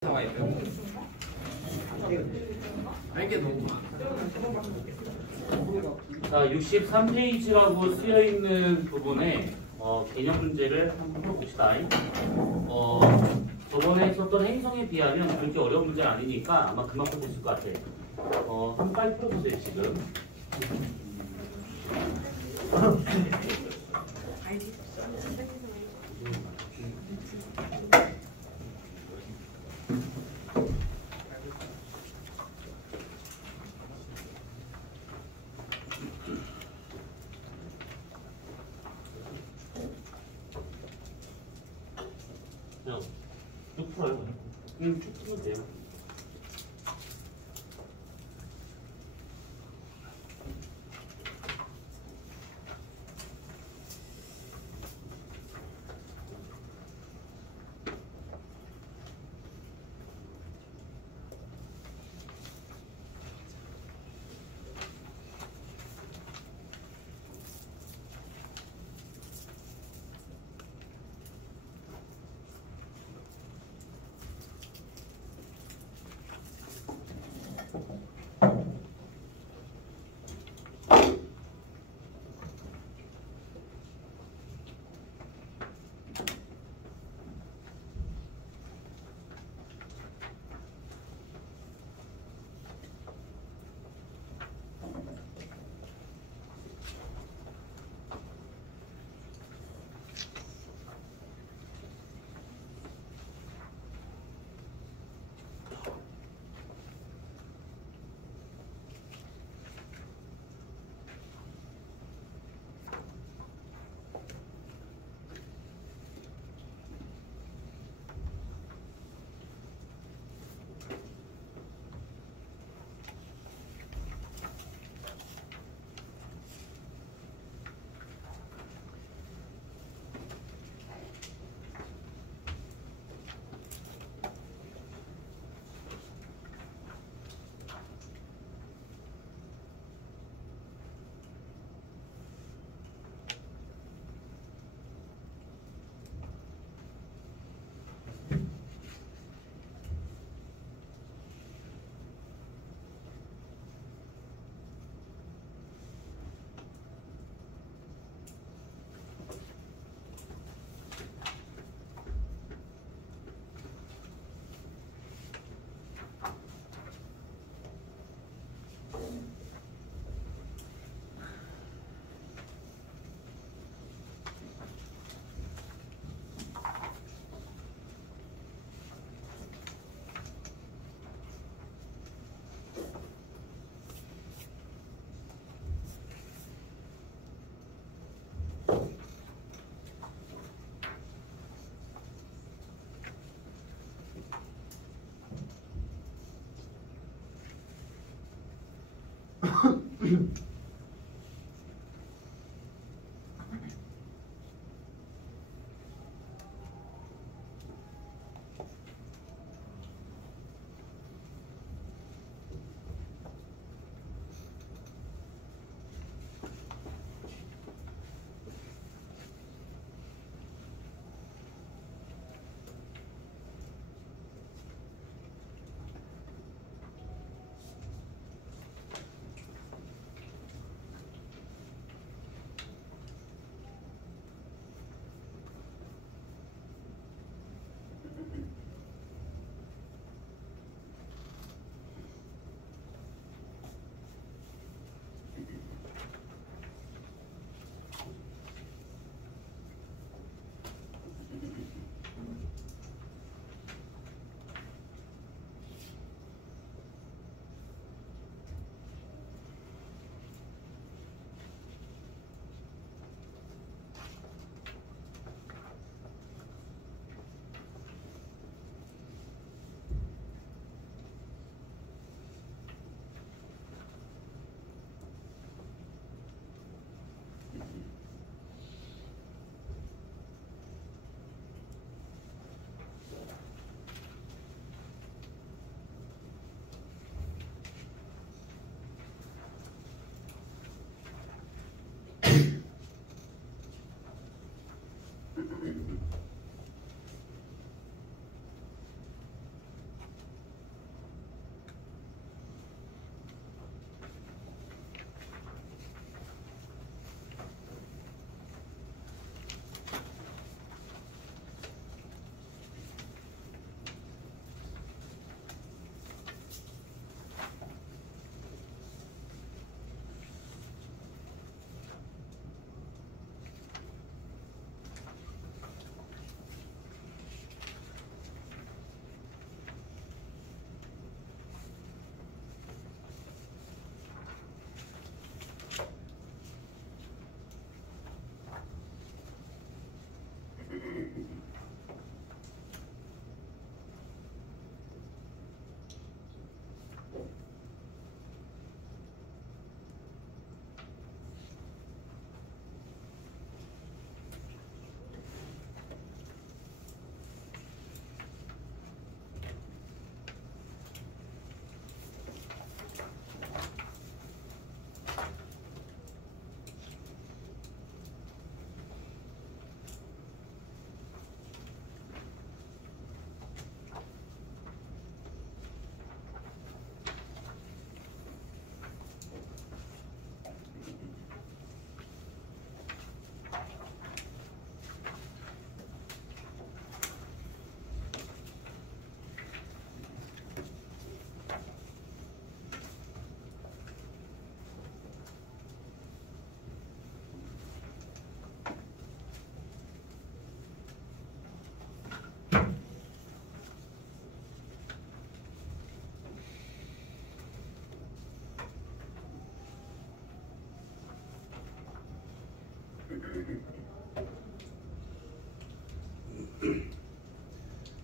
나와 있어요. 이게 너무 많아. 자, 63페이지라고 쓰여 있는 부분에 개념 문제를 한번 풀어봅시다. 저번에 했었던 행성에 비하면 그렇게 어려운 문제 아니니까 아마 금방 풀 수 있을 것 같아요. 한번 빨리 풀어보세요, 지금. 그냥 쭉 풀어요. 쭉 풀면 돼요.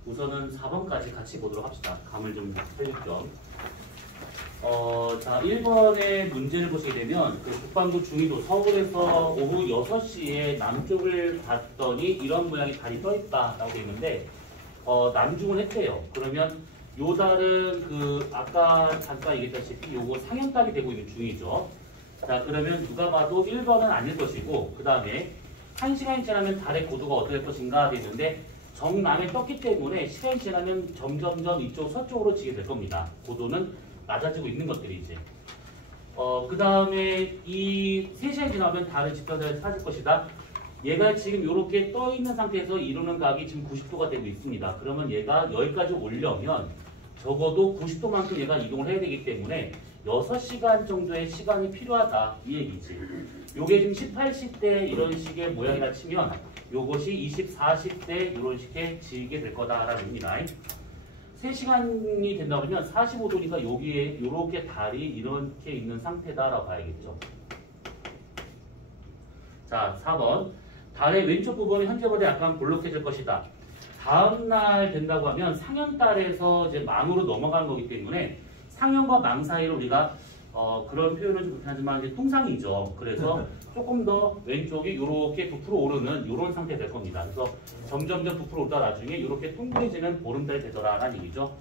우선은 4번까지 같이 보도록 합시다. 감을 좀 살릴 겸. 자, 1번의 문제를 보시게 되면 그 북반구 중위도 서울에서 오후 6시에 남쪽을 봤더니 이런 모양의 달이 떠있다라고 되어 있는데 남중을 했대요. 그러면 요 달은 그 아까 잠깐 얘기했다시피 요거 상현달이 되고 있는 중이죠. 자, 그러면 누가 봐도 1번은 아닐 것이고 그 다음에 1시간이 지나면 달의 고도가 어떻게 될 것인가 되는데 정남에 떴기 때문에 시간이 지나면 점점점 이쪽 서쪽으로 지게 될 겁니다. 고도는 낮아지고 있는 것들이지. 그 다음에 이 3시간이 지나면 달의 지표를 찾을 것이다. 얘가 지금 이렇게 떠 있는 상태에서 이루는 각이 지금 90도가 되고 있습니다. 그러면 얘가 여기까지 오려면 적어도 90도만큼 얘가 이동을 해야 되기 때문에 6시간 정도의 시간이 필요하다 이 얘기지. 요게 지금 18시대 이런 식의 모양이라 치면 요것이 24시대 이런 식의 지게 될 거다라는 의미다. 3시간이 된다고 하면 45도니까 여기에 이렇게 달이 이렇게 있는 상태다라고 봐야겠죠. 자, 4번. 달의 왼쪽 부분이 현재보다 약간 볼록해질 것이다. 다음날 된다고 하면 상현달에서 이제 망으로 넘어가는 거기 때문에 상현과 망 사이를 우리가 그런 표현은 좀 불편하지만 이제 통상이죠. 그래서 조금 더 왼쪽이 이렇게 부풀어 오르는 이런 상태 될 겁니다. 그래서 점점점 부풀어 오르다 나중에 이렇게 둥그레지는 보름달이 되더라라는 얘기죠.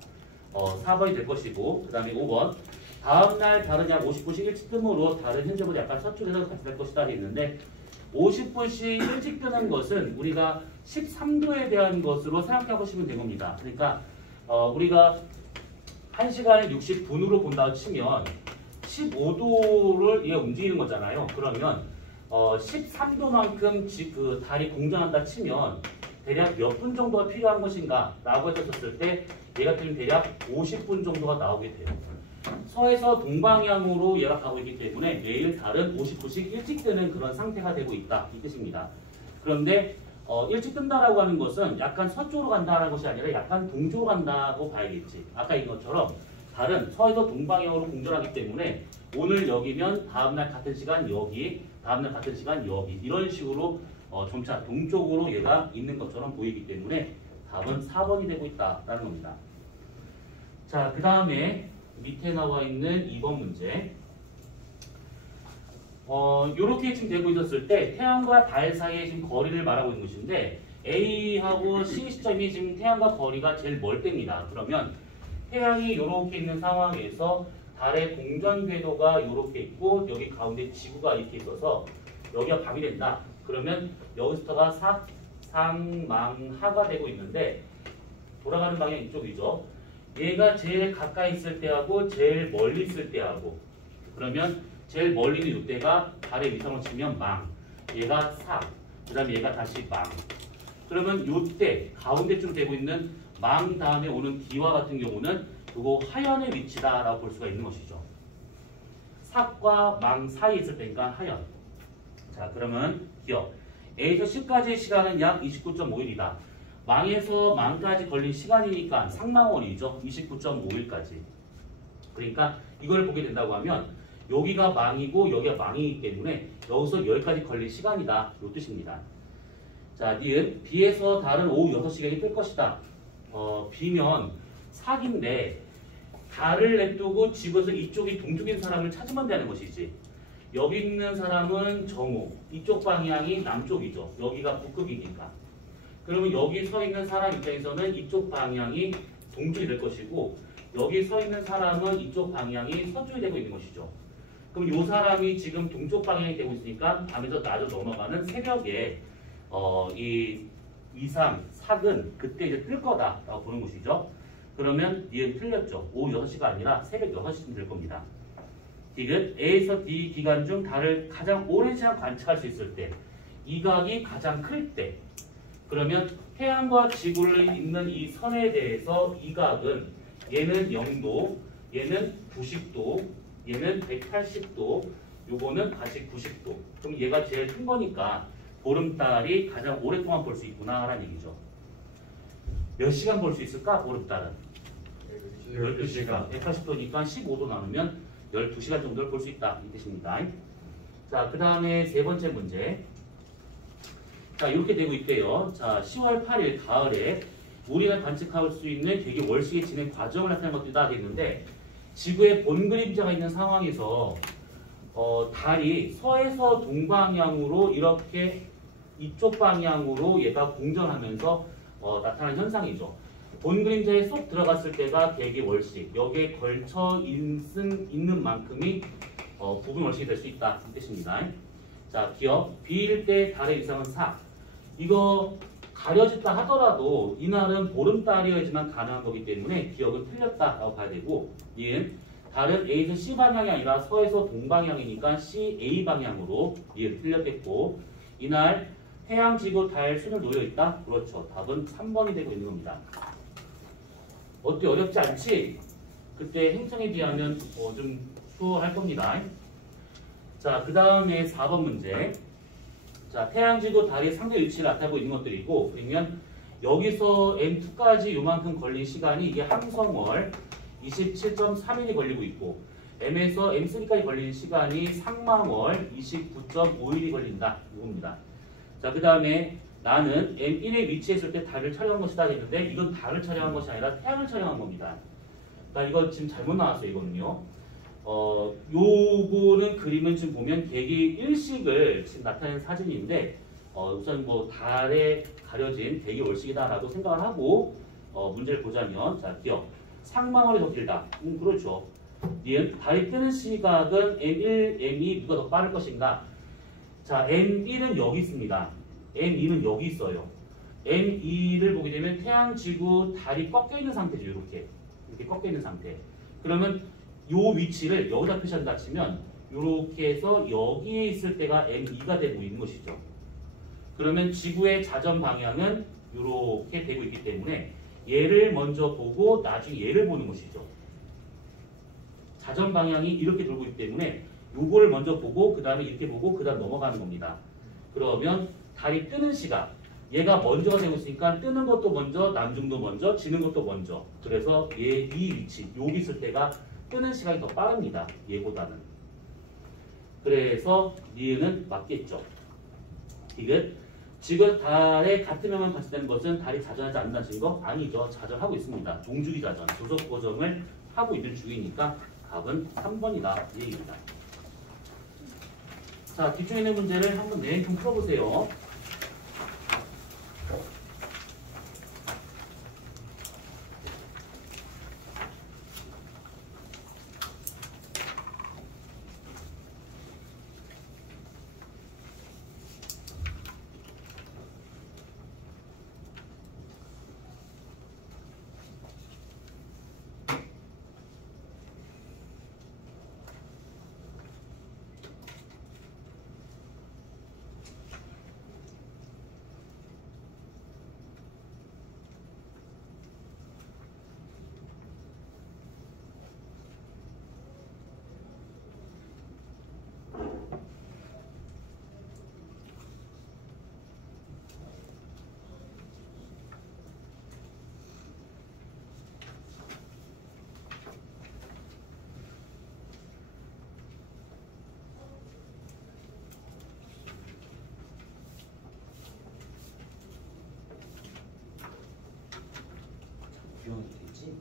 4번이 될 것이고 그 다음에 5번 다음날 달은 약 50분씩 일찍 뜸으로 달은 현재보다 약간 서쪽에서 같이 될 것이다 했는데 50분씩 일찍 뜨는 것은 우리가 13도에 대한 것으로 생각해 보시면 된 겁니다. 그러니까 우리가 1시간에 60분으로 본다고 치면 15도를 얘가 움직이는 거잖아요. 그러면 13도만큼 그 달이 공전한다 치면 대략 몇 분 정도가 필요한 것인가 라고 했었을 때 얘 같은 경우는 대략 50분 정도가 나오게 돼요. 서에서 동방향으로 얘가 가고 있기 때문에 매일 달은 50분씩 일찍 뜨는 그런 상태가 되고 있다 이 뜻입니다. 그런데 일찍 뜬다라고 하는 것은 약간 서쪽으로 간다라는 것이 아니라 약간 동쪽으로 간다고 봐야겠지. 아까 인 것처럼 달은 서에서 동방향으로 공전하기 때문에 오늘 여기면 다음날 같은 시간 여기, 다음날 같은 시간 여기 이런 식으로 점차 동쪽으로 얘가 있는 것처럼 보이기 때문에 답은 4번이 되고 있다라는 겁니다. 자, 그 다음에 밑에 나와 있는 2번 문제. 요렇게 지금 되고 있었을 때 태양과 달 사이의 지금 거리를 말하고 있는 것인데 A하고 C 시점이 지금 태양과 거리가 제일 멀 때입니다. 그러면 태양이 이렇게 있는 상황에서 달의 공전 궤도가 이렇게 있고 여기 가운데 지구가 이렇게 있어서 여기가 밤이 된다. 그러면 여기서부터가 상망하가 되고 있는데 돌아가는 방향 이쪽이죠. 얘가 제일 가까이 있을 때하고 제일 멀리 있을 때하고 그러면 제일 멀리 있는 이때가 달의 위상으로 치면 망, 얘가 사, 그 다음에 얘가 다시 망. 그러면 이때 가운데쯤 되고 있는 망 다음에 오는 D와 같은 경우는 그거 하연의 위치다라고 볼 수가 있는 것이죠. 삭과 망 사이에 있을 때니까 하연. 자, 그러면 기억. A에서 C까지의 시간은 약 29.5일이다. 망에서 망까지 걸린 시간이니까 상망원이죠. 29.5일까지. 그러니까 이걸 보게 된다고 하면 여기가 망이고 여기가 망이기 때문에 여기서 여기까지 걸린 시간이다. 이 뜻입니다. 자, 니은 B에서 달은 오후 6시경이 뜰 것이다. B면 사기인데 달을 냅두고 지구에서 이쪽이 동쪽인 사람을 찾으면 되는 것이지. 여기 있는 사람은 정오, 이쪽 방향이 남쪽이죠. 여기가 북극이니까. 그러면 여기 서 있는 사람 입장에서는 이쪽 방향이 동쪽이 될 것이고 여기 서 있는 사람은 이쪽 방향이 서쪽이 되고 있는 것이죠. 그럼 이 사람이 지금 동쪽 방향이 되고 있으니까 밤에서 낮으로 넘어가는 새벽에 이 이상 삭은 그때 이제 뜰 거다라고 보는 것이죠. 그러면 D는 틀렸죠. 오후 6시가 아니라 새벽 6시쯤 될 겁니다. D는 A에서 D 기간 중 달을 가장 오랜 시간 관측할 수 있을 때 이 각이 가장 클 때 그러면 태양과 지구를 잇는 이 선에 대해서 이 각은 얘는 0도, 얘는 90도, 얘는 180도, 요거는 다시 90도. 그럼 얘가 제일 큰 거니까 보름달이 가장 오랫동안 볼 수 있구나라는 얘기죠. 몇 시간 볼 수 있을까? 보름달은 12시간. 180도니까 15도 나누면 12시간 정도를 볼 수 있다 이 뜻입니다. 자, 그 다음에 세 번째 문제. 자, 이렇게 되고 있대요. 자, 10월 8일 가을에 우리가 관측할 수 있는 대기 월식의 진행 과정을 나타내는 것들이 되겠는데 지구의 본 그림자가 있는 상황에서 달이 서에서 동방향으로 이렇게 이쪽 방향으로 얘가 공전하면서 나타나는 현상이죠. 본 그림자에 쏙 들어갔을 때가 대기 월식, 여기에 걸쳐 있는 만큼이 부분 월식이 될 수 있다 이 뜻입니다. 자, 기억 B일 때 달의 위상은 4. 이거 가려졌다 하더라도 이날은 보름달이어야지만 가능한 거기 때문에 기억은 틀렸다라고 봐야 되고, 니은 달은 A에서 C 방향이 아니라 서에서 동방향이니까 C, A 방향으로 니은 틀렸겠고, 이날 태양, 지구, 달, 순을 놓여 있다? 그렇죠. 답은 3번이 되고 있는 겁니다. 어때? 어렵지 않지? 그때 행성에 비하면 좀 수월할 겁니다. 자, 그 다음에 4번 문제. 자, 태양, 지구, 달이 상대 위치를 나타내고 있는 것들이고, 그러면 여기서 M2까지 요만큼 걸린 시간이 이게 함성월 27.3일이 걸리고 있고, M에서 M3까지 걸린 시간이 상망월 29.5일이 걸린다. 이겁니다. 자, 그 다음에 나는 M1에 위치했을 때 달을 촬영한 것이다 했는데 이건 달을 촬영한 것이 아니라 태양을 촬영한 겁니다. 자, 이거 지금 잘못 나왔어요. 이거는요. 요거는 그림은 지금 보면 대기 일식을 지금 나타낸 사진인데 우선 뭐 달에 가려진 대기 월식이다라고 생각을 하고 문제를 보자면, 자, 기억. 상망월이 더 길다. 그렇죠. 니은 달이 뜨는 시각은 M1, M2 누가 더 빠를 것인가? 자, M1은 여기 있습니다. M2는 여기 있어요. M2를 보게 되면 태양, 지구, 달이 꺾여 있는 상태죠. 이렇게 꺾여 있는 상태. 그러면 요 위치를 여기다 표시한다 치면 이렇게 해서 여기에 있을 때가 M2가 되고 있는 것이죠. 그러면 지구의 자전 방향은 이렇게 되고 있기 때문에 얘를 먼저 보고 나중에 얘를 보는 것이죠. 자전 방향이 이렇게 돌고 있기 때문에 요거를 먼저 보고 그 다음에 이렇게 보고 그 다음 넘어가는 겁니다. 그러면 달이 뜨는 시각, 얘가 먼저가 되고 있으니까 뜨는 것도 먼저, 남중도 먼저, 지는 것도 먼저. 그래서 이 위치, 여기 있을 때가 뜨는 시간이 더 빠릅니다. 얘보다는. 그래서 니은은 맞겠죠. 이게 지금 달에 같은 면만 관측되는 것은 달이 자전하지 않는다는 증거? 아니죠. 자전하고 있습니다. 종주기 자전, 조속 고정을 하고 있는 중이니까 답은 3번이다. 이 얘기입니다. 자, 뒤쪽에 있는 문제를 한번 내용 풀어보세요. 유형이 되겠지?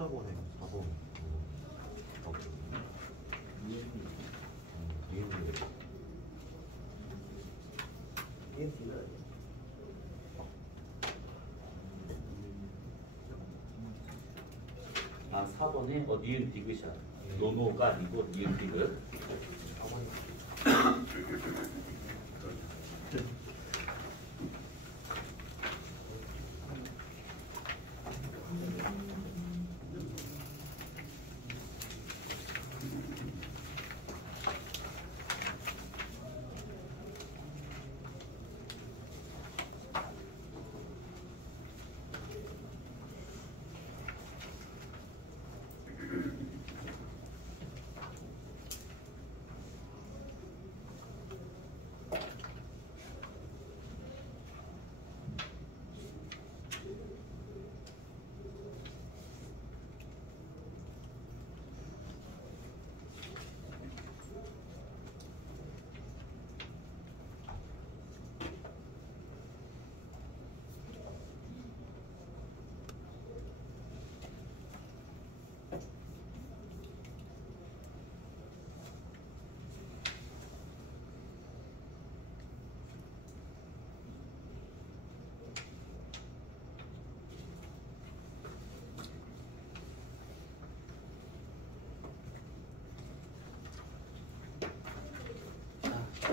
14번에 4번 아 4번에 니은 디귿이야. 노노가 아니고 니은 디귿.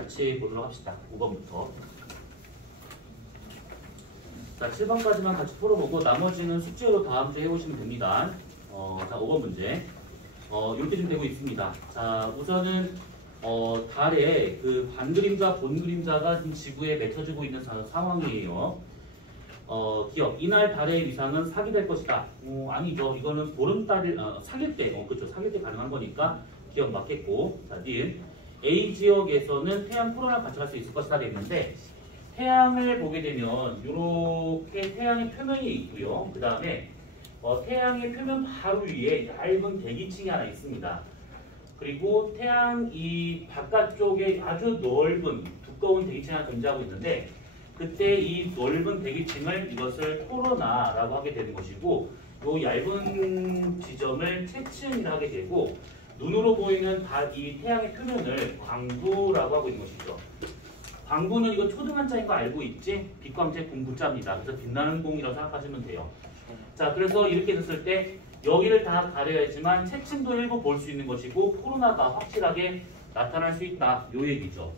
같이 보도록 합시다. 5번부터. 자, 7번까지만 같이 풀어보고 나머지는 숙제로 다음 주에 해보시면 됩니다. 자, 5번 문제. 이렇게 좀 되고 있습니다. 자, 우선은 달에 그 반그림자, 본그림자가 지금 지구에 맺혀지고 있는 상황이에요. 기억. 이날 달의 위상은 사기될 것이다. 아니죠. 이거는 보름달을 사귈 때, 그렇죠. 사귈 때 가능한 거니까 기억 맞겠고. 자, 니은. A 지역에서는 태양 코로나를 관찰할 수 있을 것이다 됐는데 태양을 보게 되면 이렇게 태양의 표면이 있고요. 그 다음에 태양의 표면 바로 위에 얇은 대기층이 하나 있습니다. 그리고 태양 이 바깥쪽에 아주 넓은 두꺼운 대기층이 하나 존재하고 있는데 그때 이 넓은 대기층을 이것을 코로나라고 하게 되는 것이고 이 얇은 지점을 채층이라 하게 되고 눈으로 보이는 이 태양의 표면을 광부라고 하고 있는 것이죠. 광부는 이거 초등한자인 거 알고 있지? 빛광재 공부자입니다. 그래서 빛나는 공이라고 생각하시면 돼요. 자, 그래서 이렇게 됐을 때 여기를 다 가려야지만 채층도 일부 볼 수 있는 것이고 코로나가 확실하게 나타날 수 있다. 요 얘기죠.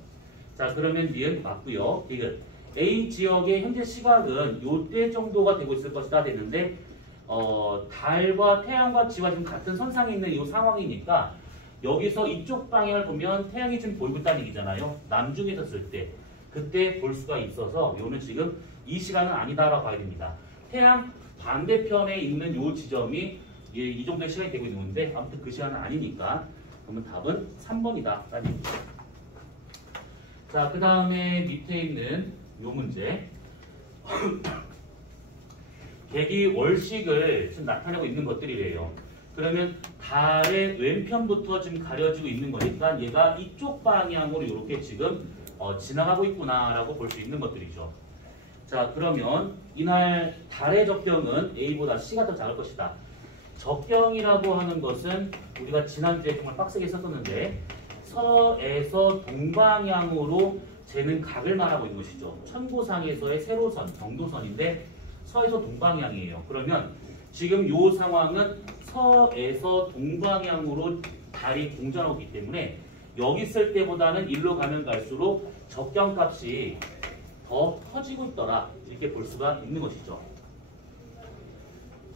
자, 그러면 니은 맞고요. 디귿. A 지역의 현재 시각은 요때 정도가 되고 있을 것이다 됐는데 달과 태양과 지구가 지금 같은 선상에 있는 이 상황이니까 여기서 이쪽 방향을 보면 태양이 지금 보이고 있다는 얘기잖아요. 남중에 있었을 때 그때 볼 수가 있어서 요는 지금 이 시간은 아니다라고 봐야 됩니다. 태양 반대편에 있는 요 지점이 이 정도의 시간이 되고 있는 건데 아무튼 그 시간은 아니니까 그러면 답은 3번이다. 자, 그 다음에 밑에 있는 요 문제 객이 월식을 지금 나타내고 있는 것들이래요. 그러면 달의 왼편부터 지금 가려지고 있는 거니까 얘가 이쪽 방향으로 이렇게 지금 지나가고 있구나라고 볼 수 있는 것들이죠. 자, 그러면 이날 달의 적경은 A보다 C가 더 작을 것이다. 적경이라고 하는 것은 우리가 지난주에 정말 빡세게 썼었는데 서에서 동방향으로 재는 각을 말하고 있는 것이죠. 천고상에서의 세로선, 경도선인데 서에서 동방향이에요. 그러면 지금 이 상황은 서에서 동방향으로 달이 공전하고 있기 때문에 여기 있을 때보다는 일로 가면 갈수록 적경값이 더 커지고 있더라. 이렇게 볼 수가 있는 것이죠.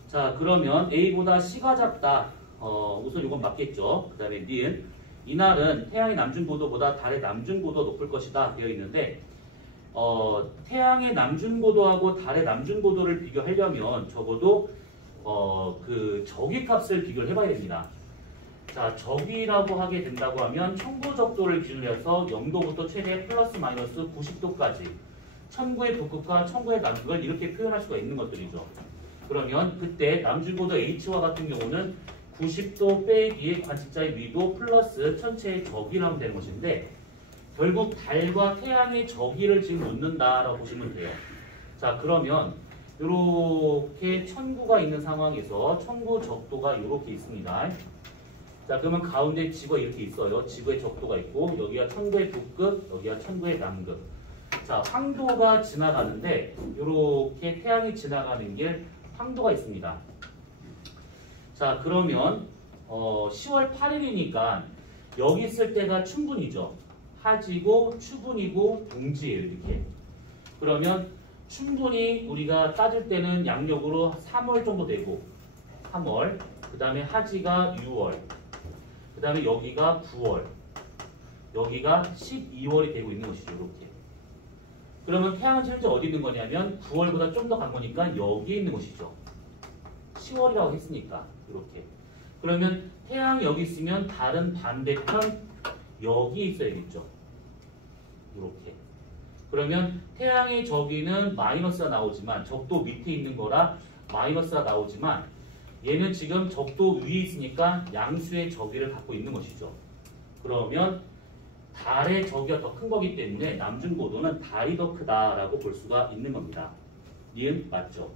자, 그러면 A보다 C가 작다. 우선 이건 맞겠죠. 그 다음에 니은. 이날은 태양의 남중고도보다 달의 남중고도 높을 것이다 되어 있는데 태양의 남중고도하고 달의 남중고도를 비교하려면 적어도 그 저기값을 비교를 해봐야 됩니다. 자, 저기라고 하게 된다고 하면 청구적도를 기준으로 해서 0도부터 최대 플러스 마이너스 90도까지 천구의 북극과 천구의 남극을 이렇게 표현할 수가 있는 것들이죠. 그러면 그때 남중고도 H와 같은 경우는 90도 빼기의 관측자의 위도 플러스 전체의 저기를 하면 되는 것인데 결국 달과 태양의 저기를 지금 놓는다라고 보시면 돼요. 자, 그러면 이렇게 천구가 있는 상황에서 천구 적도가 이렇게 있습니다. 자, 그러면 가운데 지구가 이렇게 있어요. 지구의 적도가 있고 여기가 천구의 북극, 여기가 천구의 남극. 자, 황도가 지나가는데 이렇게 태양이 지나가는 길 황도가 있습니다. 자, 그러면 10월 8일이니까 여기 있을 때가 춘분이죠. 하지고 추분이고 동지예요. 이렇게. 그러면 춘분이 우리가 따질 때는 양력으로 3월 정도 되고 3월, 그 다음에 하지가 6월, 그 다음에 여기가 9월, 여기가 12월이 되고 있는 것이죠. 이렇게. 그러면 태양은 현재 어디 있는 거냐면 9월보다 좀 더 간 거니까 여기에 있는 것이죠. 10월이라고 했으니까 이렇게. 그러면 태양이 여기 있으면 다른 반대편 여기 있어야겠죠. 이렇게. 그러면 태양의 저기는 마이너스가 나오지만 적도 밑에 있는 거라 마이너스가 나오지만 얘는 지금 적도 위에 있으니까 양수의 저기를 갖고 있는 것이죠. 그러면 달의 저기가 더 큰 거기 때문에 남중고도는 달이 더 크다라고 볼 수가 있는 겁니다. 니은 맞죠?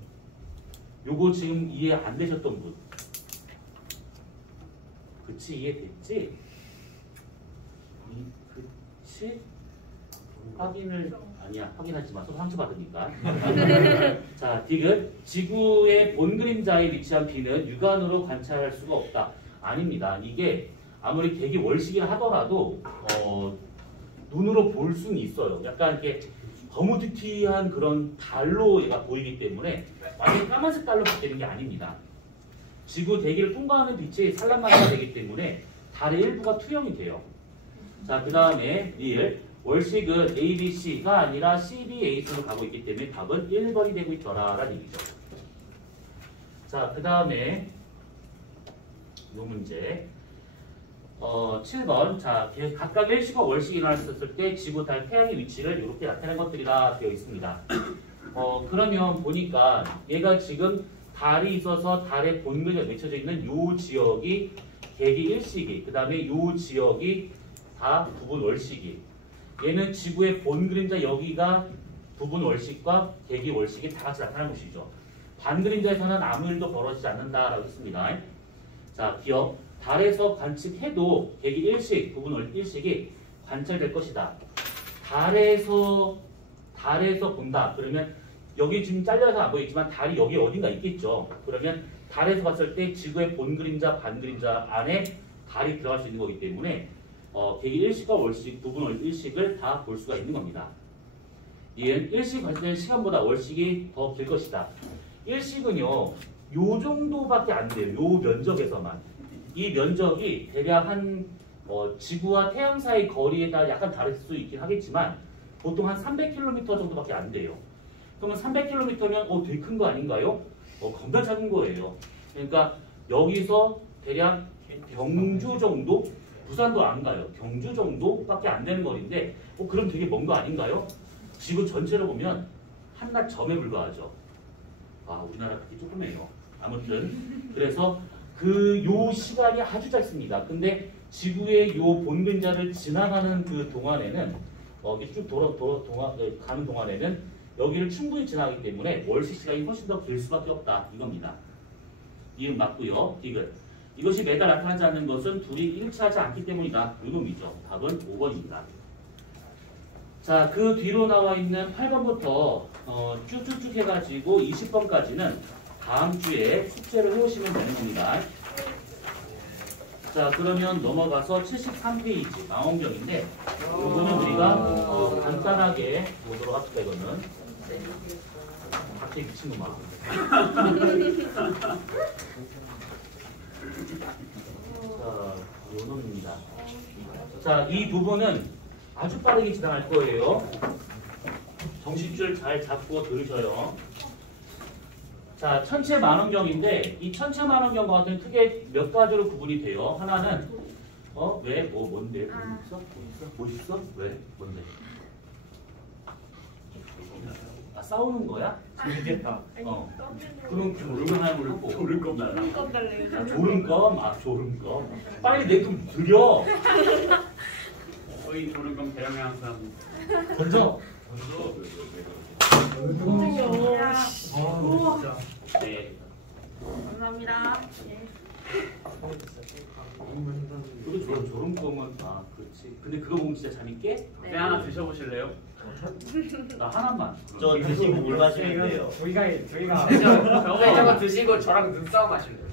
요거 지금 이해 안 되셨던 분? 그치, 이해됐지? 그치? 아니야, 확인하지 마. 서로 상처받으니까. 자, 디귿. 지구의 본 그림자에 위치한 비는 육안으로 관찰할 수가 없다. 아닙니다. 이게 아무리 대기 월식이라 하더라도 눈으로 볼 수는 있어요. 약간 이렇게 거무튀튀한 그런 달로 얘가 보이기 때문에 완전 까만색 달로 바뀌는 게 아닙니다. 지구 대기를 통과하는 빛이 산란만이 되기 때문에 달의 일부가 투영이 돼요. 자, 그 다음에 리을. 월식은 A, B, C가 아니라 C, B, A 순으로 가고 있기 때문에 답은 1번이 되고 있더라 라는 얘기죠. 자, 그 다음에 이 문제 7번. 자, 각각 일식과 월식이 일어났을 때 지구, 달, 태양의 위치를 이렇게 나타낸 것들이라 되어 있습니다. 그러면 보니까 얘가 지금 달이 있어서 달의 본근에 맺혀져 있는 요 지역이 계기 일식이, 그 다음에 요 지역이 다 부분 월식이. 얘는 지구의 본 그림자 여기가 부분 월식과 계기 월식이 다 같이 나타나는 것이죠. 반 그림자에서는 아무 일도 벌어지지 않는다라고 했습니다. 자, 기억. 달에서 관측해도 계기 일식, 부분 일식이 관찰될 것이다. 달에서 본다. 그러면 여기 지금 잘려서 안 보이지만 달이 여기 어딘가 있겠죠. 그러면 달에서 봤을 때 지구의 본 그림자, 반 그림자 안에 달이 들어갈 수 있는 거기 때문에 계기 일식과 월식, 부분 일식을 다 볼 수가 있는 겁니다. 이은 일식 관찰될 시간보다 월식이 더 길 것이다. 일식은요, 요 정도밖에 안 돼요. 요 면적에서만. 이 면적이 대략 한 지구와 태양 사이 거리에 따라 약간 다를 수 있긴 하겠지만 보통 한 300km 정도밖에 안 돼요. 그러면 300km면 되게 큰 거 아닌가요? 겁나 작은 거예요. 그러니까 여기서 대략 경주 정도? 부산도 안 가요. 경주 정도밖에 안 되는 거리인데 그럼 되게 먼 거 아닌가요? 지구 전체로 보면 한낱 점에 불과하죠. 우리나라 그렇게 조그매요. 아무튼 그래서 요 시간이 아주 짧습니다. 근데 지구의 요 본근자를 지나가는 그 동안에는 이게 쭉 가는 동안에는 여기를 충분히 지나가기 때문에 월식 시간이 훨씬 더 길 수밖에 없다 이겁니다. 이은 맞고요. 디귿. 이것이 매달 나타나지 않는 것은 둘이 일치하지 않기 때문이다. 요놈이죠. 답은 5번입니다. 자, 그 뒤로 나와 있는 8번부터 쭉쭉쭉 해가지고 20번까지는 다음 주에 숙제를 해오시면 되는 겁니다. 자, 그러면 넘어가서 73페이지 망원경인데 이거는 우리가 간단하게 보도록 합시다. 이거는 밖에 미친놈아. 자, 요놈입니다. 자, 이 부분은 아주 빠르게 지나갈 거예요. 정신줄 잘 잡고 들으셔요. 자, 천체 망원경인데 이 천체 망원경과 같은 크게 몇 가지로 구분이 돼요. 하나는 왜? 뭔데? 뭐 있어? 왜? 뭔데? 싸우는 거야? 재밌겠다. 그럼 조름함을 꼭 조름껌 달라. 조름껌? 조름껌. 빨리 내 좀 드려. 저희 조른경 대량의 항상 먼저. 야, 진짜 네. 감사합니다. 예. 그리고 조름kom은 아 그렇지. 근데 그거 보면 진짜 잠이 깨? 배 하나 드셔보실래요? 나 하나만. 저 드시고 물 마시면 돼요. 저희가 저거 드시고 저랑 눈싸움 하실래요?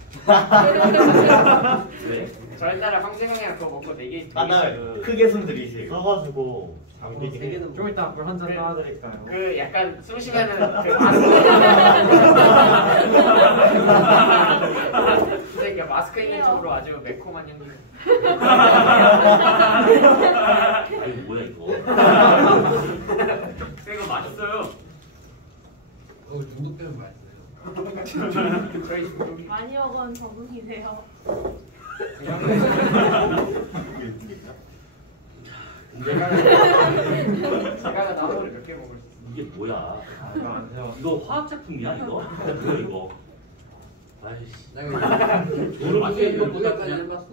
왜? 저 옛날에 황재경이랑 그거 먹고 4개 하나 크게 손 들이세요. 써가지고 잠기지. 좀 이따 물 한 잔 따드릴까요? 그 약간 숨 쉬면은 그 마스크 있는 쪽으로 아주 매콤한 향기. 이거 뭐야 이거? 이거 맛있어요. 중독되면 맛있어요. 저희 중독이 많이 먹은 적응이세요. 제가 나무를 몇 개 먹을 수 이게 뭐야? 이거 안 돼요. 이거 화학 작품이야 이거? 뭐야 이거? 아이씨. 내가 조름게 이거 무게까지 그냥 해봤어.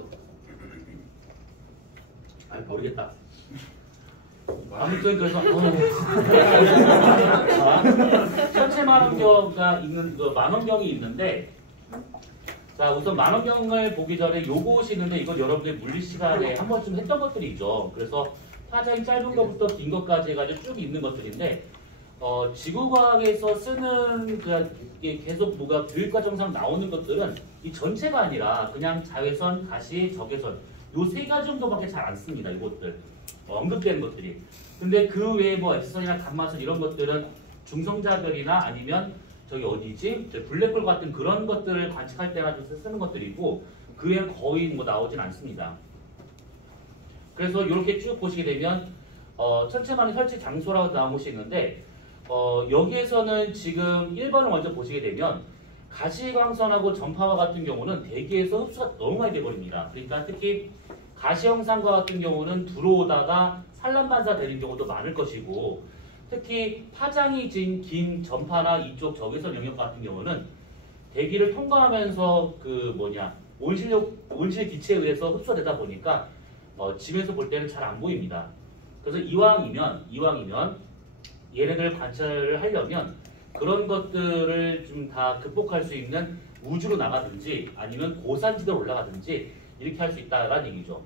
아 모르겠다. 아무튼 그래서 천체 만원경가 있는 그 만원경이 있는데 자 우선 만원경을 보기 전에 요것이 있는데 이건 여러분들 물리 시간에 한 번쯤 했던 것들이죠. 그래서 파장이 짧은 것부터 긴 것까지 해가지고 쭉 있는 것들인데 지구과학에서 쓰는 계속 뭐가 교육과정상 나오는 것들은 이 전체가 아니라 그냥 자외선, 가시, 적외선 요 세 가지 정도밖에 잘 안 씁니다. 이것들 언급되는 것들이. 근데 그 외에 뭐 X선이나 감마선 이런 것들은 중성자별이나 아니면 저기 어디지? 블랙홀 같은 그런 것들을 관측할 때나 쓰는 것들이고 그 외에 거의 뭐 나오진 않습니다. 그래서 이렇게 쭉 보시게 되면 천체만의 설치 장소라고 나온 곳이 있는데 여기에서는 지금 1번을 먼저 보시게 되면 가시광선하고 전파와 같은 경우는 대기에서 흡수가 너무 많이 돼버립니다. 그러니까 특히 가시 형상과 같은 경우는 들어오다가 산란 반사되는 경우도 많을 것이고 특히 파장이 긴 전파나 이쪽 적외선 영역 같은 경우는 대기를 통과하면서 온실 기체에 의해서 흡수가 되다 보니까 집에서 볼 때는 잘 안 보입니다. 그래서 이왕이면 얘네들을 관찰을 하려면 그런 것들을 좀 다 극복할 수 있는 우주로 나가든지 아니면 고산지대로 올라가든지 이렇게 할 수 있다라는 얘기죠.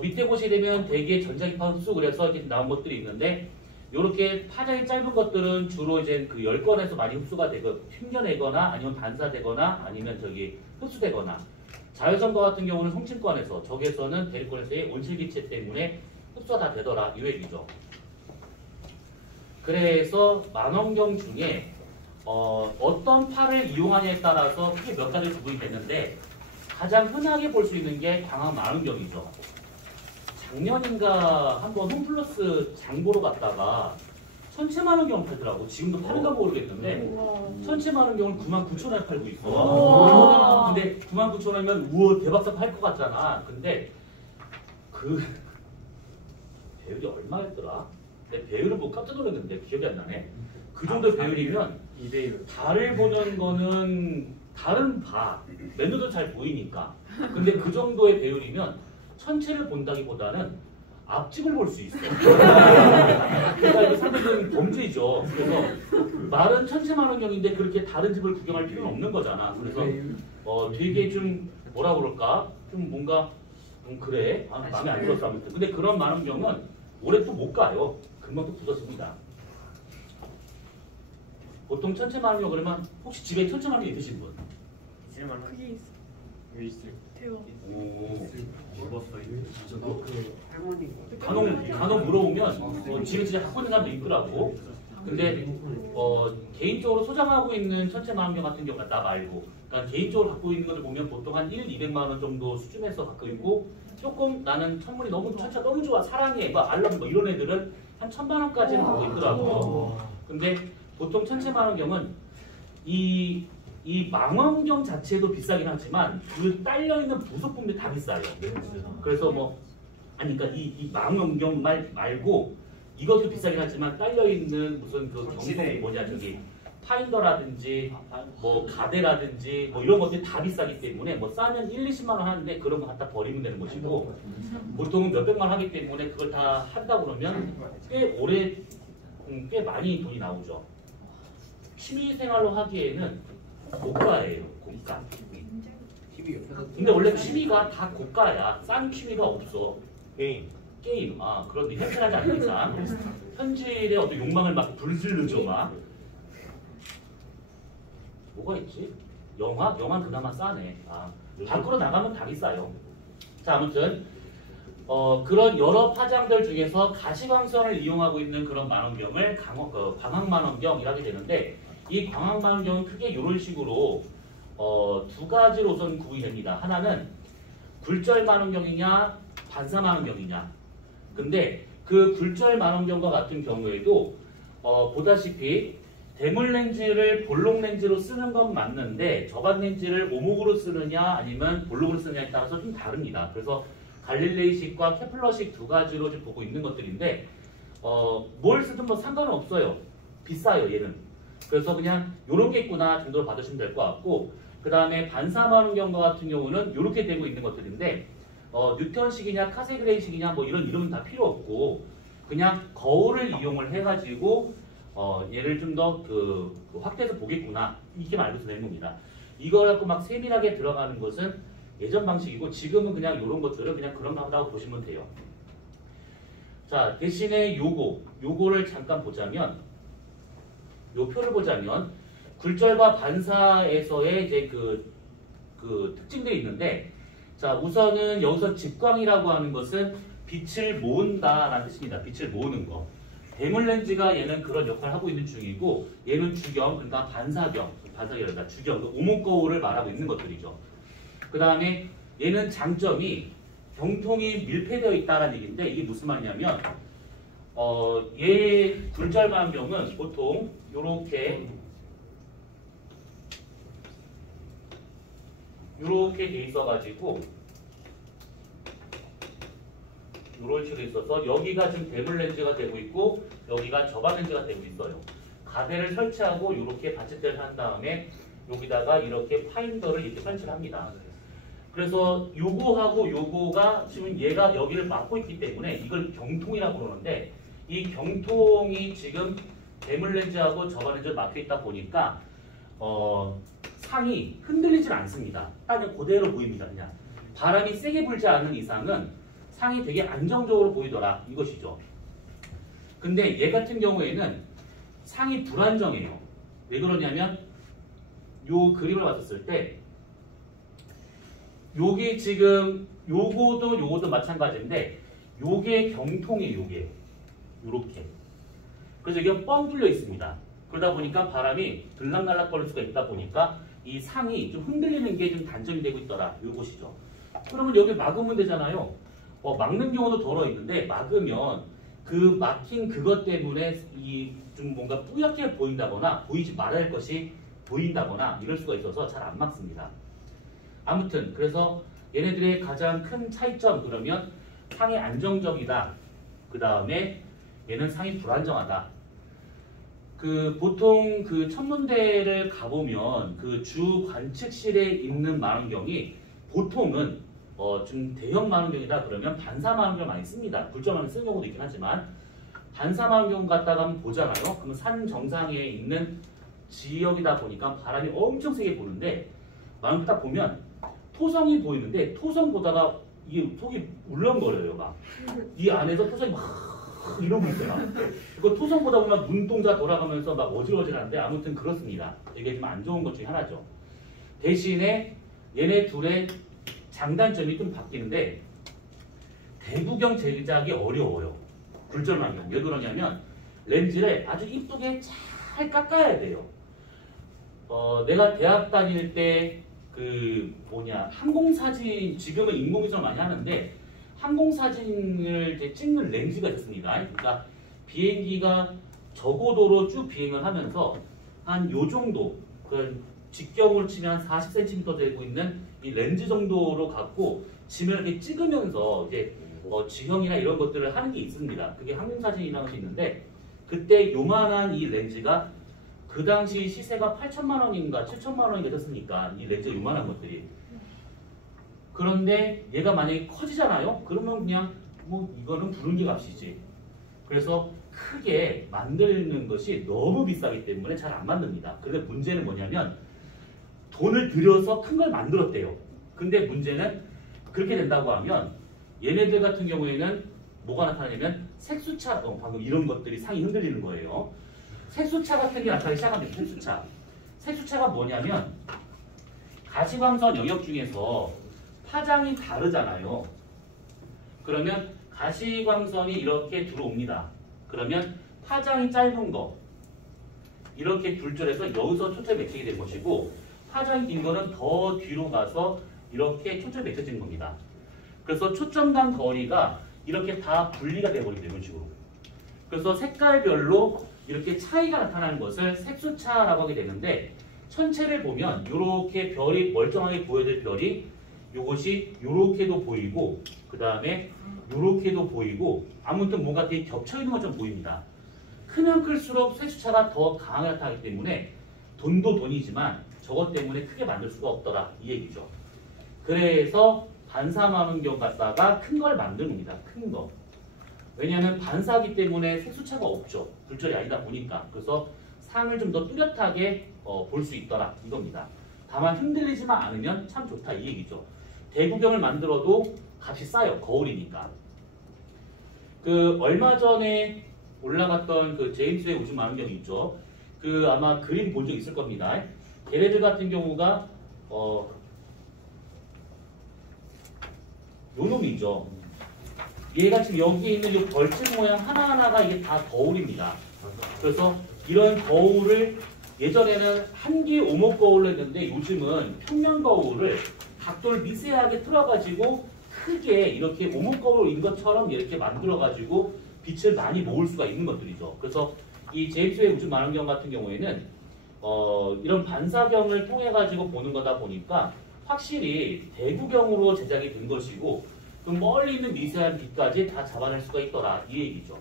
밑에 보시게 되면 대기의 전자기파 흡수 그래서 이렇게 나온 것들이 있는데 이렇게 파장이 짧은 것들은 주로 이제 그 열권에서 많이 흡수가 되고 튕겨내거나 아니면 반사되거나 아니면 흡수되거나 자외선과 같은 경우는 송침권에서 적외선은 대립권에서의 온실기체 때문에 흡수가 다 되더라 이 얘기죠. 그래서 만원경 중에 어떤 파를 이용하냐에 따라서 크게 몇 가지 구분이 되는데 가장 흔하게 볼 수 있는 게 광학 만원경이죠. 작년인가 한번 홈플러스 장보러 갔다가 천체 만원경을 팔더라고. 지금도 파는가 모르겠는데 천체 만원경을 99,000원에 팔고 있어. 근데 99,000원이면 우와 대박사 팔 것 같잖아. 근데 그 배율이 얼마였더라? 내 배율을 보고 깜짝 놀랐는데 기억이 안 나네. 그 정도 배율이면 달을 보는 거는 달은 봐. 맨눈도 잘 보이니까. 근데 그 정도의 배율이면 천체를 본다기보다는 앞집을 볼 수 있어. 그러니까 이거 상당히 범죄죠. 그래서 말은 천체 만원경인데 그렇게 다른 집을 구경할 필요는 없는 거잖아. 그래서 되게 좀 뭐라 그럴까? 좀 뭔가 그래 마음에 안 들었어 아무튼. 근데 그런 만원경은 오래 또 못 가요. 금방 또 부서집니다. 보통 천체 만원경 그러면 혹시 집에 천체 만원경 있으신 분? 그게 있어. 왜 있어요? 대박. 오. 할머니 간혹 물어보면 집에 진짜 갖고 있는 사람도 있더라고. 근데 개인적으로 소장하고 있는 천체 만원경 같은 경우는 나 말고 그러니까 개인적으로 갖고 있는 것을 보면 보통 한 200만 원 정도 수준에서 갖고 있고 조금 나는 천문이 너무 천체가 너무 좋아 사랑해 뭐 알람 뭐 이런 애들은 한 1,000만 원까지는 갖고 있더라고. 근데 보통 천체 만원경은 이 망원경 자체도 비싸긴 하지만 그 딸려있는 부속품들이 다 비싸요. 그래서 그러니까 이 망원경 말고 이것도 비싸긴 하지만 딸려있는 무슨 그 경성 파인더라든지 뭐 가데라든지 뭐 이런 것들이 다 비싸기 때문에 뭐 싸면 1, 20만 원 하는데 그런 거 갖다 버리면 되는 것이고 보통은 몇백만 원 하기 때문에 그걸 다 한다 그러면 꽤 오래 꽤 많이 돈이 나오죠. 취미 생활로 하기에는 고가예요. 고가. 근데 원래 취미가 다 고가야. 싼 취미가 없어. 게임. 아, 그런데 현실하지 않는 이상 현실의 어떤 욕망을 막 불질르죠 막. 뭐가 있지? 영화? 영화는 그나마 싸네. 아, 밖으로 나가면 다 비싸요. 자, 아무튼 그런 여러 파장들 중에서 가시광선을 이용하고 있는 그런 만원경을 광학만원경이라게 되는데 이 광학만원경은 크게 이런 식으로 두 가지로 우선 구분이 됩니다. 하나는 굴절만원경이냐 반사만원경이냐. 근데 그 굴절만원경과 같은 경우에도 보다시피 대물 렌즈를 볼록 렌즈로 쓰는 건 맞는데 저반 렌즈를 오목으로 쓰느냐 아니면 볼록으로 쓰느냐에 따라서 좀 다릅니다. 그래서 갈릴레이식과 케플러식 두 가지로 좀 보고 있는 것들인데 뭘 쓰든 뭐 상관은 없어요. 비싸요 얘는. 그래서 그냥 요런 게 있구나 정도로 받으시면 될 것 같고 그 다음에 반사만원경과 같은 경우는 이렇게 되고 있는 것들인데 뉴턴식이냐 카세그레이식이냐 뭐 이런 이름은 다 필요 없고 그냥 거울을 이용을 해가지고 얘를 좀 더 확대해서 보겠구나 이렇게 말해서 되는 겁니다. 이거 갖고 막 세밀하게 들어가는 것은 예전 방식이고 지금은 그냥 이런 것들을 그냥 그런 거라고 보시면 돼요. 자 대신에 요거를 잠깐 보자면 요 표를 보자면 굴절과 반사에서의 이제 그 특징들이 있는데 자 우선은 여기서 직광이라고 하는 것은 빛을 모은다라는 뜻입니다. 빛을 모으는 거. 대물 렌즈가 얘는 그런 역할을 하고 있는 중이고 얘는 주경, 그러니까 반사경이란다. 주경, 오목 거울을 말하고 있는 것들이죠. 그 다음에 얘는 장점이 경통이 밀폐되어 있다는 얘기인데 이게 무슨 말이냐면 얘 굴절만경은 보통 요렇게 돼 있어가지고 이런 식으로 있어서 여기가 지금 대물 렌즈가 되고 있고 여기가 저반 렌즈가 되고 있어요. 가대를 설치하고 이렇게 받침대를 한 다음에 여기다가 이렇게 파인더를 이렇게 설치를 합니다. 그래서 요거하고 요거가 지금 얘가 여기를 막고 있기 때문에 이걸 경통이라고 그러는데 이 경통이 지금 대물 렌즈하고 저반 렌즈를 막혀 있다 보니까 상이 흔들리질 않습니다. 딱 그대로 보입니다. 그냥 바람이 세게 불지 않는 이상은 상이 되게 안정적으로 보이더라 이것이죠. 근데 얘 같은 경우에는 상이 불안정해요. 왜 그러냐면 요 그림을 봤었을 때 요게 지금 요거도 마찬가지인데 요게 경통이에요. 요렇게. 그래서 이게 뻥 뚫려 있습니다. 그러다 보니까 바람이 들락날락거릴 수가 있다 보니까 이 상이 좀 흔들리는 게 좀 단점이 되고 있더라. 요것이죠. 그러면 여기 막으면 되잖아요. 막는 경우도 덜어 있는데 막으면 그 막힌 그것 때문에 이 좀 뭔가 뿌옇게 보인다거나 보이지 말아야 할 것이 보인다거나 이럴 수가 있어서 잘 안 막습니다. 아무튼 그래서 얘네들의 가장 큰 차이점 그러면 상이 안정적이다. 그 다음에 얘는 상이 불안정하다. 보통 그 천문대를 가보면 그 주 관측실에 있는 만원경이 보통은 좀 대형 만원경이다 그러면 반사 만원경을 많이 씁니다. 굴절만원 쓰는 경우도 있긴 하지만 반사 만원경 갖다가 한번 보잖아요. 그러면 산 정상에 있는 지역이다 보니까 바람이 엄청 세게 부는데 만원경 딱 보면 토성이 보이는데 토성 보다가 이게 속이 울렁거려요. 막 이 안에서 토성이 막 이러고 있어요. 그 토성 보다 보면 눈동자 돌아가면서 막 어질어질한데 아무튼 그렇습니다. 이게 좀 안 좋은 것 중에 하나죠. 대신에 얘네 둘의 장단점이 좀 바뀌는데 대구경 제작이 어려워요. 굴절만경. 왜 그러냐면 렌즈를 아주 이쁘게 잘 깎아야 돼요. 내가 대학 다닐 때 항공사진 지금은 인공위성을 많이 하는데 항공사진을 이제 찍는 렌즈가 있습니다. 그러니까 비행기가 저고도로 쭉 비행을 하면서 한 요 정도 직경으로 치면 40cm 되고 있는 이 렌즈 정도로 갖고 지면을 이렇게 찍으면서 이제 지형이나 이런 것들을 하는 게 있습니다. 그게 항공사진이라는 것이 있는데 그때 요만한 이 렌즈가 그 당시 시세가 8천만 원인가 7천만 원인가 됐으니까 이 렌즈가 요만한 것들이. 그런데 얘가 만약에 커지잖아요. 그러면 그냥 뭐 이거는 부른기 값이지. 그래서 크게 만드는 것이 너무 비싸기 때문에 잘 안 만듭니다. 그런데 문제는 뭐냐면 돈을 들여서 큰 걸 만들었대요. 근데 문제는 그렇게 된다고 하면 얘네들 같은 경우에는 뭐가 나타나냐면 색수차, 방금 이런 것들이 상이 흔들리는 거예요. 색수차 같은 게 나타나기 시작합니다. 색수차. 색수차가 뭐냐면 가시광선 영역 중에서 파장이 다르잖아요. 그러면 가시광선이 이렇게 들어옵니다. 그러면 파장이 짧은 거 이렇게 굴절해서 여기서 초점이 맺히게 된 것이고 파장이 긴 거는 더 뒤로 가서 이렇게 초점이 맺혀지는 겁니다. 그래서 초점 간 거리가 이렇게 다 분리가 되어버리게 되는 식으로. 그래서 색깔별로 이렇게 차이가 나타나는 것을 색수차라고 하게 되는데 천체를 보면 이렇게 별이 멀쩡하게 보여질 별이 이것이 이렇게도 보이고 그 다음에 이렇게도 보이고 아무튼 뭔가 되게 겹쳐있는 것처럼 보입니다. 크면 클수록 색수차가 더 강하게 나타나기 때문에 돈도 돈이지만 저것 때문에 크게 만들 수가 없더라 이 얘기죠. 그래서 반사망원경 갖다가 큰 걸 만드는 겁니다. 큰 거. 왜냐하면 반사기 때문에 색수차가 없죠. 굴절이 아니다 보니까. 그래서 상을 좀 더 뚜렷하게 볼 수 있더라 이겁니다. 다만 흔들리지만 않으면 참 좋다 이 얘기죠. 대구경을 만들어도 값이 싸요. 거울이니까. 그 얼마 전에 올라갔던 그 제임스의 우주 망원경이 있죠. 그 아마 그림 본 적 있을 겁니다. 얘네들 같은 경우가 요 놈이죠. 얘가 지금 여기 있는 이 벌집 모양 하나하나가 이게 다 거울입니다. 그래서 이런 거울을 예전에는 한기 오목 거울로 했는데 요즘은 평면 거울을 각도를 미세하게 틀어가지고 크게 이렇게 오목 거울인 것처럼 이렇게 만들어가지고 빛을 많이 모을 수가 있는 것들이죠. 그래서 이 제임스의 우주 망원경 같은 경우에는 이런 반사경을 통해 가지고 보는 거다 보니까 확실히 대구경으로 제작이 된 것이고 그 멀리 있는 미세한 빛까지 다 잡아낼 수가 있더라 이 얘기죠.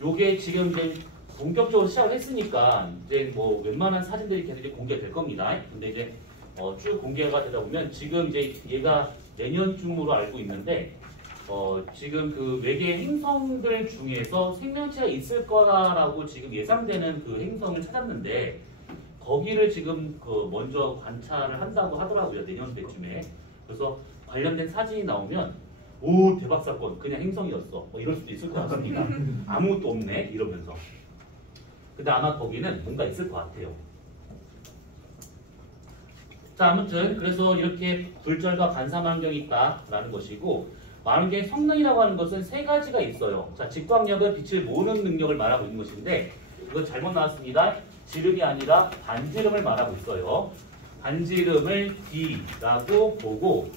요게 지금 이제 본격적으로 시작을 했으니까 이제 뭐 웬만한 사진들이 계속 공개될 겁니다. 근데 이제 쭉 공개가 되다 보면 지금 이제 얘가 내년쯤으로 알고 있는데 지금 그 외계 행성들 중에서 생명체가 있을 거라고 지금 예상되는 그 행성을 찾았는데 거기를 지금 그 먼저 관찰을 한다고 하더라고요. 내년 때쯤에. 그래서 관련된 사진이 나오면 오 대박 사건 그냥 행성이었어 뭐 이럴 수도 있을 것 같습니다. 아무것도 없네 이러면서. 근데 아마 거기는 뭔가 있을 것 같아요. 자 아무튼 그래서 이렇게 굴절과 반사망원경이 있다라는 것이고 망원경의 성능이라고 하는 것은 세 가지가 있어요. 자 직광력은 빛을 모으는 능력을 말하고 있는 것인데 이거 잘못 나왔습니다. 지름이 아니라 반지름을 말하고 있어요. 반지름을 D라고 보고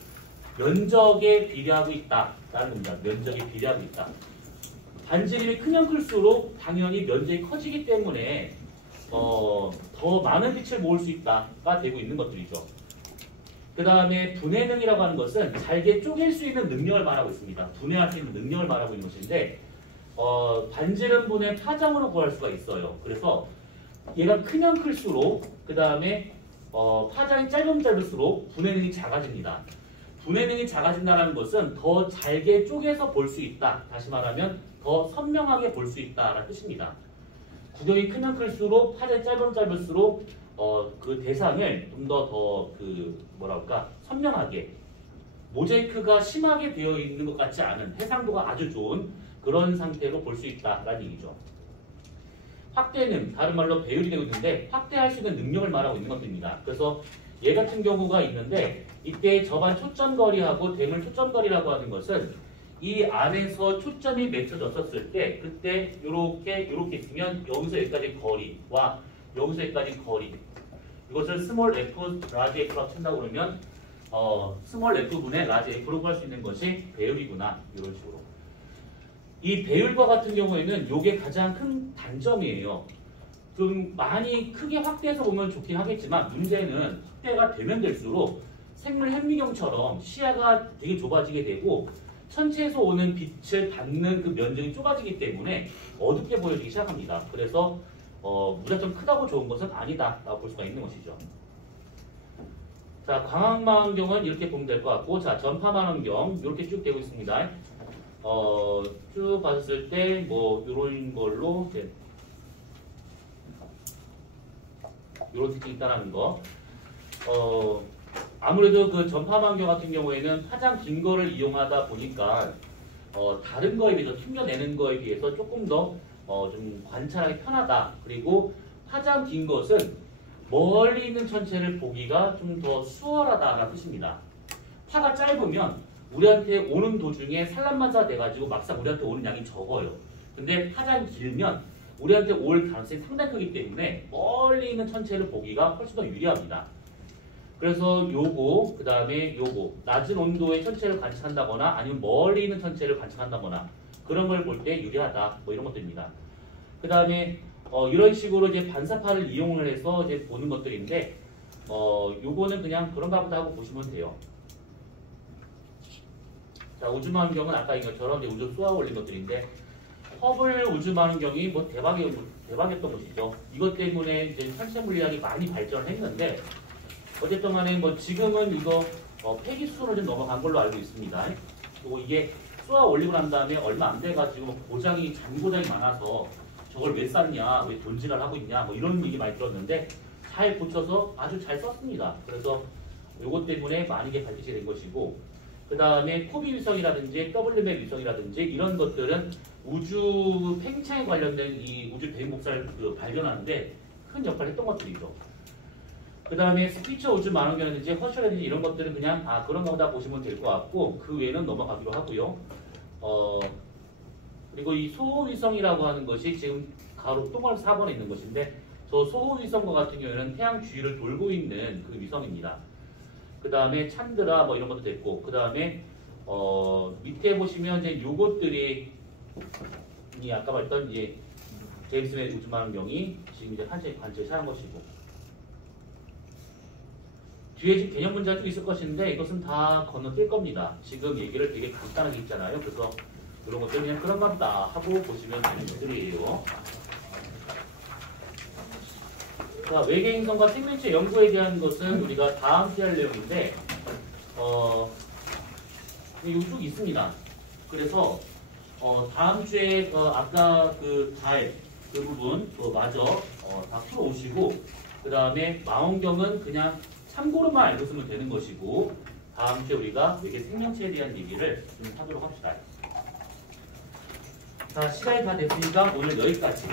면적에 비례하고 있다라는 겁니다. 면적에 비례하고 있다. 반지름이 크면 클수록 당연히 면적이 커지기 때문에 더 많은 빛을 모을 수 있다가 되고 있는 것들이죠. 그 다음에 분해능이라고 하는 것은 잘게 쪼갤 수 있는 능력을 말하고 있습니다. 분해할 수 있는 능력을 말하고 있는 것인데 반지름 분해 파장으로 구할 수가 있어요. 그래서 얘가 크면 클수록 그 다음에 파장이 짧으면 짧을수록 분해능이 작아집니다. 분해능이 작아진다는 것은 더 잘게 쪼개서 볼 수 있다. 다시 말하면 더 선명하게 볼 수 있다라는 뜻입니다. 구경이 크면 클수록 파장이 짧으면 짧을수록 그 대상을 좀 더 그 뭐랄까 선명하게 모자이크가 심하게 되어 있는 것 같지 않은 해상도가 아주 좋은 그런 상태로 볼 수 있다라는 얘기죠. 확대는 다른 말로 배율이 되고 있는데 확대할 수 있는 능력을 말하고 있는 것입니다. 그래서 얘 같은 경우가 있는데 이때 저반 초점거리하고 대물 초점거리라고 하는 것은 이 안에서 초점이 맺혀졌었을 때 그때 이렇게 있으면 여기서 여기까지 거리와 여기서 여기까지 거리 이것을 스몰 f, 라지 f라고 친다고 그러면 스몰 f분의 라지 f로 구할 수 있는 것이 배율이구나 이런 식으로. 이 배율과 같은 경우에는 이게 가장 큰 단점이에요. 좀 많이 크게 확대해서 보면 좋긴 하겠지만 문제는 확대가 되면 될수록 생물 현미경처럼 시야가 되게 좁아지게 되고 천체에서 오는 빛을 받는 그 면적이 좁아지기 때문에 어둡게 보여지기 시작합니다. 그래서 무작정 크다고 좋은 것은 아니다라고 볼 수가 있는 것이죠. 자, 광학망원경은 이렇게 보면 될 것 같고, 자, 전파망원경 이렇게 쭉 되고 있습니다. 쭉 봤을 때 뭐 이런 걸로 이제 이런 특징이 있다는 거. 아무래도 그 전파망원경 같은 경우에는 파장 긴 거를 이용하다 보니까 다른 거에 비해서 튕겨내는 거에 비해서 조금 더 좀 관찰하기 편하다. 그리고 파장 긴 것은 멀리 있는 천체를 보기가 좀 더 수월하다라는 뜻입니다. 파가 짧으면 우리한테 오는 도중에 산란만사 돼가지고 막상 우리한테 오는 양이 적어요. 근데 파장이 길면 우리한테 올 가능성이 상당히 크기 때문에 멀리 있는 천체를 보기가 훨씬 더 유리합니다. 그래서 요거, 그 다음에 요거, 낮은 온도의 천체를 관측한다거나 아니면 멀리 있는 천체를 관측한다거나 그런 걸 볼 때 유리하다. 뭐 이런 것들입니다. 그 다음에 이런 식으로 이제 반사파를 이용을 해서 이제 보는 것들인데, 요거는 그냥 그런가 보다 하고 보시면 돼요. 자, 우주망원경은 아까 이런 것처럼 이제 우주 쏘아 올린 것들인데, 허블 우주망원경이 뭐 대박이었던 것이죠. 이것 때문에 이제 천체 물리학이 많이 발전을 했는데, 어쨌든 간에 뭐 지금은 이거 폐기 수준으로 좀 넘어간 걸로 알고 있습니다. 그리고 이게 쏘아 올리고 난 다음에 얼마 안 돼가지고 고장이 잔고장이 많아서 저걸 왜 쌌냐, 왜 돈질을 하고 있냐, 뭐 이런 얘기 많이 들었는데 잘 고쳐서 아주 잘 썼습니다. 그래서 요것 때문에 많이 게 발전이 된 것이고, 그 다음에 코비 위성이라든지 WMAP 위성이라든지 이런 것들은 우주 팽창에 관련된 이 우주 대목살 발견하는데 큰 역할을 했던 것들이죠. 그 다음에 스피처 우주 망원경이라든지 허셜이라든지 이런 것들은 그냥 그런가 보다 보시면 될 것 같고, 그 외에는 넘어가기로 하고요. 그리고 이 소호위성이라고 하는 것이 지금 가로 동그란 4번에 있는 것인데, 저 소호위성과 같은 경우에는 태양 주위를 돌고 있는 그 위성입니다. 그 다음에 찬드라 뭐 이런 것도 됐고, 그 다음에 밑에 보시면 이제 요것들이 이 아까 말했던 이제 제임스 웹 우주 망원경이 지금 이제 관측한 것이고, 뒤에 지금 개념 문제가 좀 있을 것인데 이것은 다 건너뛸 겁니다. 지금 얘기를 되게 간단하게 했잖아요. 그래서 이런 것들 그냥 그런가 보다 하고 보시면 되는 것들이에요. 자, 외계행성과 생명체 연구에 대한 것은 우리가 다음 주에 할 내용인데, 이쪽 있습니다. 그래서 다음 주에 아까 그 달 그 부분 마저 다 풀어오시고, 그 다음에 망원경은 그냥 참고로만 알고 있으면 되는 것이고, 다음 주에 우리가 외계 생명체에 대한 얘기를 좀 하도록 합시다. 자, 시간이 다 됐으니까 오늘 여기까지.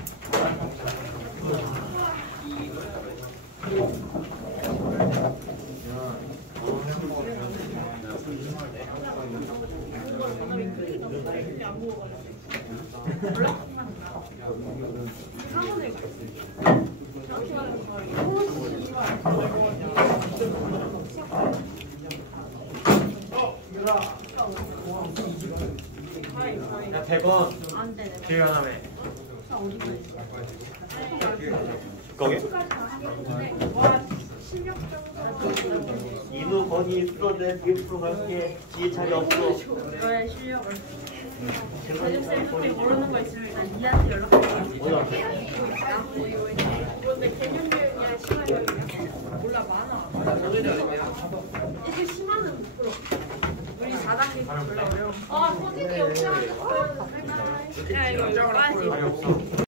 야 100원 안 돼. 기회 하나매. 거기? 와, 실력적으로. 인우 거기 있어. 내 뒤로 갈게. 뒤에 자리 없어. 너의 실력을. 대접쌤 혹시 모르는 거 있으면 일단 니한테 연락할게. 그런데 개념 교육이야, 심화 교육이야? 몰라, 많아. 이게 심화는 못 풀어. 우리 4단계 별로 어려워. 선생님이 없잖아. 야, 이거 빠지.